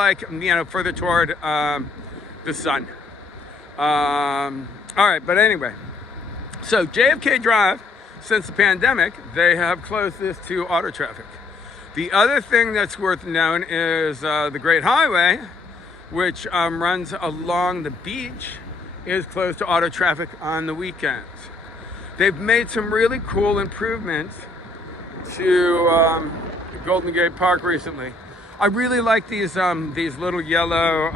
like, further toward the sun. All right, but anyway, so JFK Drive, since the pandemic, they have closed this to auto traffic. The other thing that's worth knowing is the Great Highway, which runs along the beach, is closed to auto traffic on the weekends. They've made some really cool improvements to Golden Gate Park recently. I really like these little yellow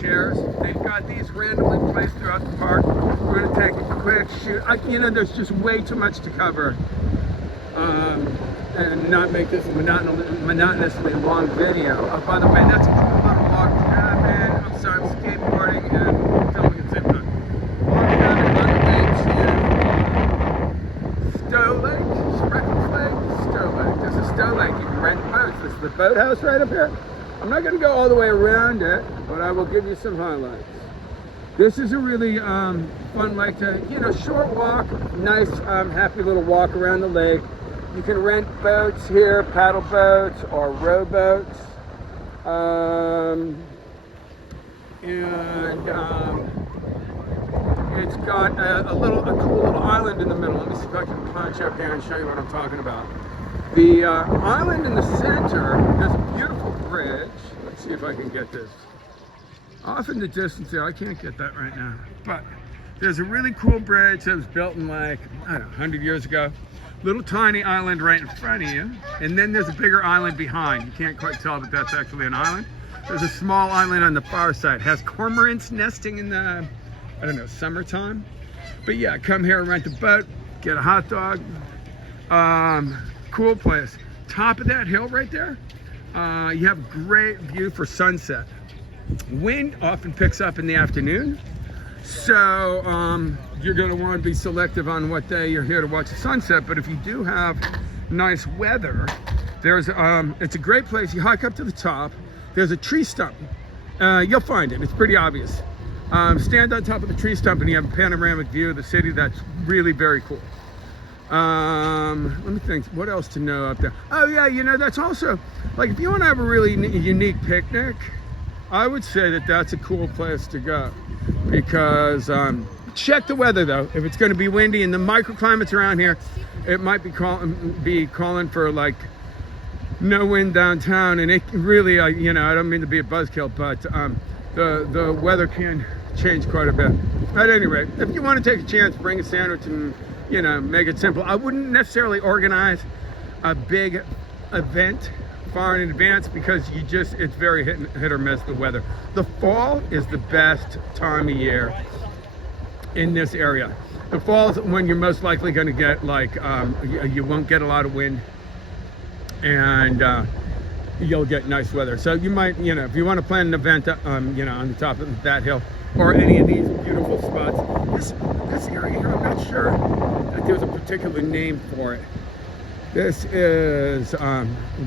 chairs. They've got these randomly placed throughout the park. We're going to take a quick shoot. There's just way too much to cover, and not make this a monotonously long video. By the way, that's a cool little log cabin. I'm sorry, I'm skateboarding and filming at the same time. Log cabin on the way to Stowe Lake, Freckles Lake, Stowe Lake. There's a Stowe Lake. You can rent boats. This is the boathouse right up here. I'm not going to go all the way around it, but I will give you some highlights. This is a really fun lake to, short walk, nice, happy little walk around the lake. You can rent boats here, paddle boats or rowboats. It's got a cool little island in the middle. Let me see if I can punch up here and show you what I'm talking about. The island in the center, there's a beautiful bridge. Let's see if I can get this. Off in the distance there, I can't get that right now. But there's a really cool bridge that was built in 100 years ago. Little tiny island right in front of you. And then there's a bigger island behind. You can't quite tell, but that's actually an island. There's a small island on the far side. Has cormorants nesting in the, summertime. But yeah, come here, rent a boat, get a hot dog. Cool place. Top of that hill right there, you have a great view for sunset. Wind often picks up in the afternoon, so you're going to want to be selective on what day you're here to watch the sunset. But if you do have nice weather, there's it's a great place. You hike up to the top. There's a tree stump. You'll find it. It's pretty obvious. Stand on top of the tree stump and you have a panoramic view of the city. That's really very cool. Let me think, what else to know up there? Oh yeah, that's also, if you want to have a really unique picnic, I would say that that's a cool place to go, because check the weather though. If it's going to be windy and the microclimates around here, it might be calling for no wind downtown, and it really, I don't mean to be a buzzkill, but the weather can change quite a bit. At any rate, if you want to take a chance, bring a sandwich and make it simple. I wouldn't necessarily organize a big event far in advance, because it's very hit or miss, the weather. The fall is the best time of year in this area. The fall is when you're most likely going to get you won't get a lot of wind, and you'll get nice weather. So you might, if you want to plan an event, on the top of that hill or any of these beautiful spots. This area here, I'm not sure that there's a particular name for it. This is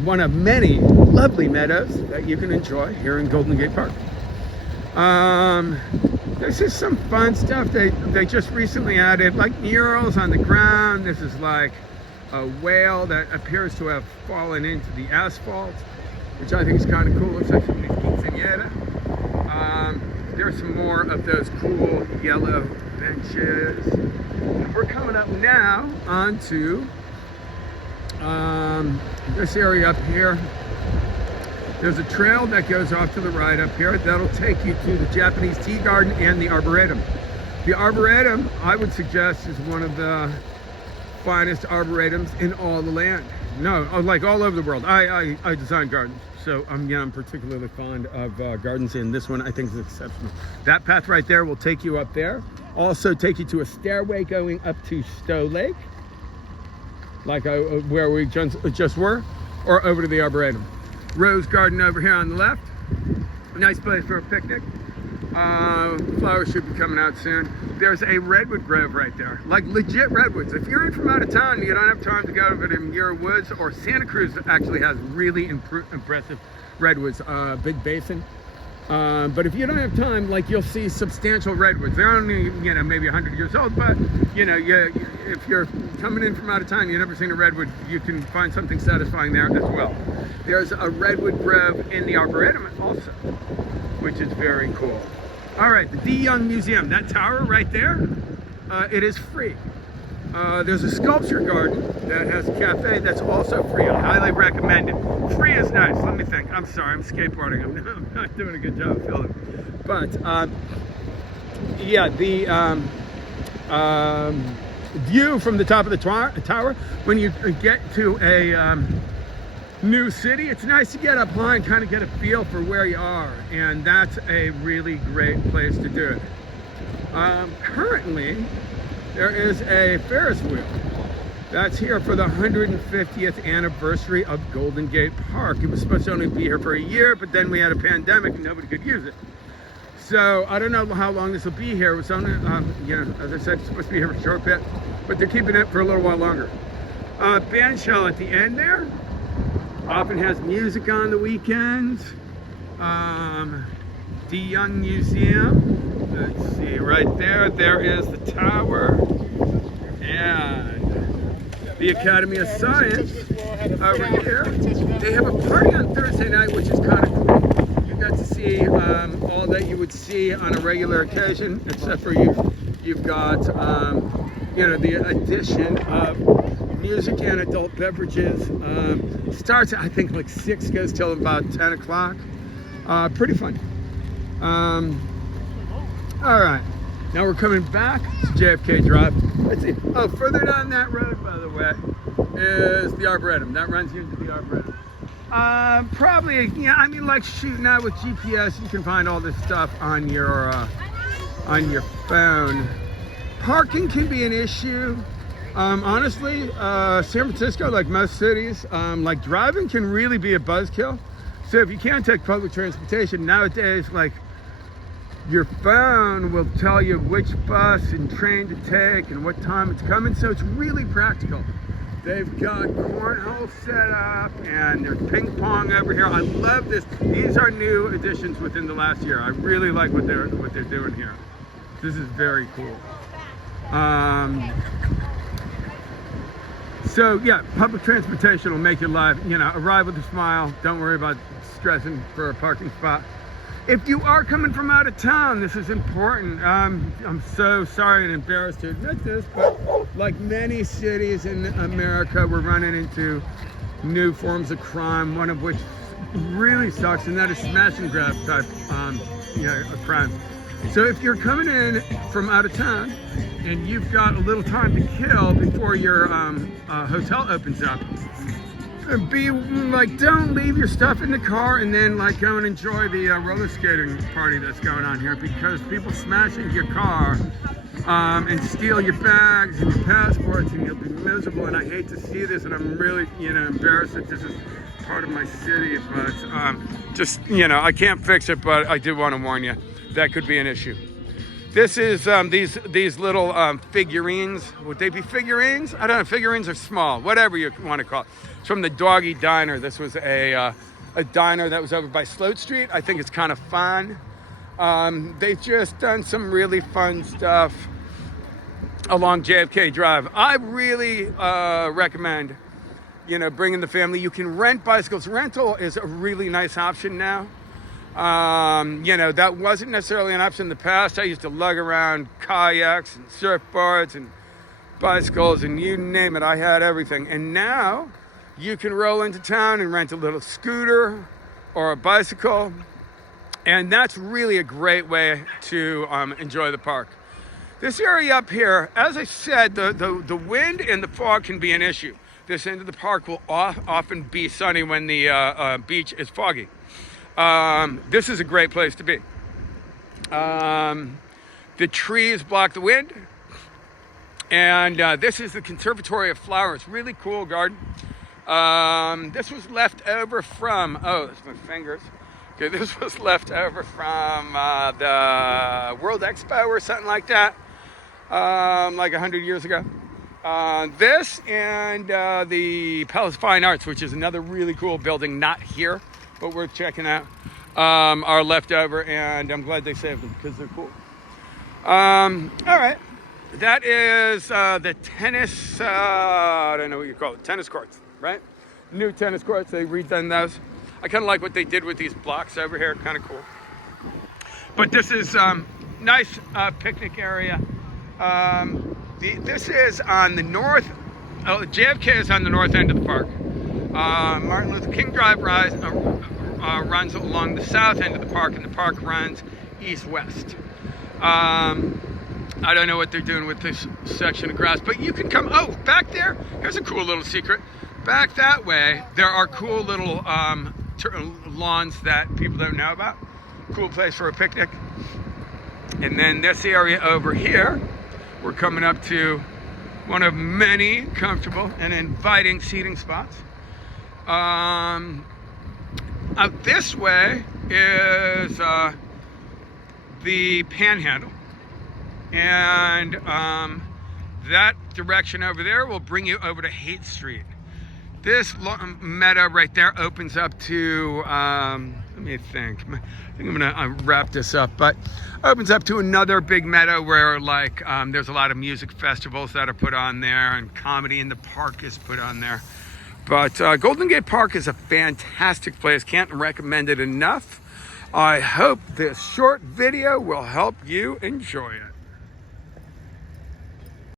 one of many lovely meadows that you can enjoy here in Golden Gate Park. This is some fun stuff. They just recently added murals on the ground. This is a whale that appears to have fallen into the asphalt, which I think is kind of cool. Looks like somebody's quinceañera. There's some more of those cool yellow benches. We're coming up now onto this area up here. There's a trail that goes off to the right up here that'll take you to the Japanese tea garden and the Arboretum. The Arboretum, I would suggest, is one of the finest arboretums in all the land. No, all over the world. I design gardens, so I'm particularly fond of gardens, and this one I think is exceptional. That path right there will take you up there. Also take you to a stairway going up to Stowe Lake, where we just were, or over to the Arboretum. Rose Garden over here on the left. Nice place for a picnic. Flowers should be coming out soon. There's a redwood grove right there, legit redwoods. If you're in from out of town and you don't have time to go over to Muir Woods, or Santa Cruz actually has really impressive redwoods. Big Basin But if you don't have time, like you'll see substantial redwoods. They're only, you know, maybe 100 years old, but you know, if you're coming in from out of town, you've never seen a redwood, you can find something satisfying there as well. There's a redwood grove in the Arboretum also, which is very cool. All right, the D. Young Museum, that tower right there, it is free. There's a sculpture garden that has a cafe that's also free. I highly recommend it. Free is nice. Let me think. I'm sorry, I'm skateboarding. I'm not doing a good job filming. But yeah, the view from the top of the tower, when you get to a new city, it's nice to get up high and kind of get a feel for where you are. And that's a really great place to do it. Currently, there is a Ferris wheel that's here for the 150th anniversary of Golden Gate Park. It was supposed to only be here for a year, but then we had a pandemic and nobody could use it. So I don't know how long this will be here. It was only, you know, as I said, it's supposed to be here for a short bit, but they're keeping it for a little while longer. Bandshell at the end there often has music on the weekends. D. Young Museum. Let's see, right there, there is the tower and the Academy of Science over here. They have a party on Thursday night, which is kind of cool. You got to see all that you would see on a regular occasion, except for you've got, you know, the addition of music and adult beverages. Starts, I think, like 6, goes till about 10 o'clock. Pretty fun. All right, now we're coming back to JFK Drive. Let's see. Oh, further down that road, by the way, is the Arboretum. That runs you into the Arboretum. Probably, yeah. I mean, like shooting out with GPS, you can find all this stuff on your phone. Parking can be an issue. Honestly, San Francisco, like most cities, like driving can really be a buzzkill. So if you can't take public transportation nowadays, like, your phone will tell you which bus and train to take and what time it's coming, so it's really practical. They've got cornhole set up and there's ping pong over here. I love this. These are new additions within the last year. I really like what they're doing here. This is very cool. So yeah, public transportation will make your life, you know, arrive with a smile. Don't worry about stressing for a parking spot. If you are coming from out of town, this is important. I'm so sorry and embarrassed to admit this, but like many cities in America, we're running into new forms of crime, one of which really sucks, and that is smash and grab type crime. So if you're coming in from out of town and you've got a little time to kill before your hotel opens up, be like, don't leave your stuff in the car and then like go and enjoy the roller skating party that's going on here, because people smash into your car and steal your bags and your passports, and you'll be miserable. And I hate to see this, and I'm really, you know, embarrassed that this is part of my city, but just, you know, I can't fix it, but I do want to warn you that could be an issue. This is these little figurines. Would they be figurines? I don't know. Figurines are small, whatever you want to call it. It's from the Doggy Diner. This was a diner that was over by Sloat Street. I think it's kind of fun. They've just done some really fun stuff along JFK Drive. I really recommend, you know, bringing the family. You can rent bicycles. Rental is a really nice option now. You know, that wasn't necessarily an option in the past. I used to lug around kayaks and surfboards and bicycles and you name it. I had everything. And now you can roll into town and rent a little scooter or a bicycle. And that's really a great way to enjoy the park. This area up here, as I said, the wind and the fog can be an issue. This end of the park will often be sunny when the beach is foggy. This is a great place to be. The trees block the wind. And this is the Conservatory of Flowers. Really cool garden. This was left over from, oh, that's my fingers. Okay, this was left over from the World Expo or something like that, like 100 years ago. This and the Palace of Fine Arts, which is another really cool building, not here, but worth checking out. are left over, and I'm glad they saved them because they're cool. All right, that is the tennis, I don't know what you call it, tennis courts, right? New tennis courts, they redone those. I kind of like what they did with these blocks over here, kind of cool. But this is nice picnic area. This is on the north, JFK is on the north end of the park. Martin Luther King Drive runs along the south end of the park, and the park runs east-west. I don't know what they're doing with this section of grass, but you can come, oh, back there, here's a cool little secret. Back that way, there are cool little lawns that people don't know about. Cool place for a picnic. And then this area over here, we're coming up to one of many comfortable and inviting seating spots. Out this way is the Panhandle, and that direction over there will bring you over to Haight Street. This meadow right there opens up to, let me think. I think I'm gonna wrap this up, but opens up to another big meadow where like there's a lot of music festivals that are put on there, and comedy in the park is put on there. But Golden Gate Park is a fantastic place. Can't recommend it enough. I hope this short video will help you enjoy it.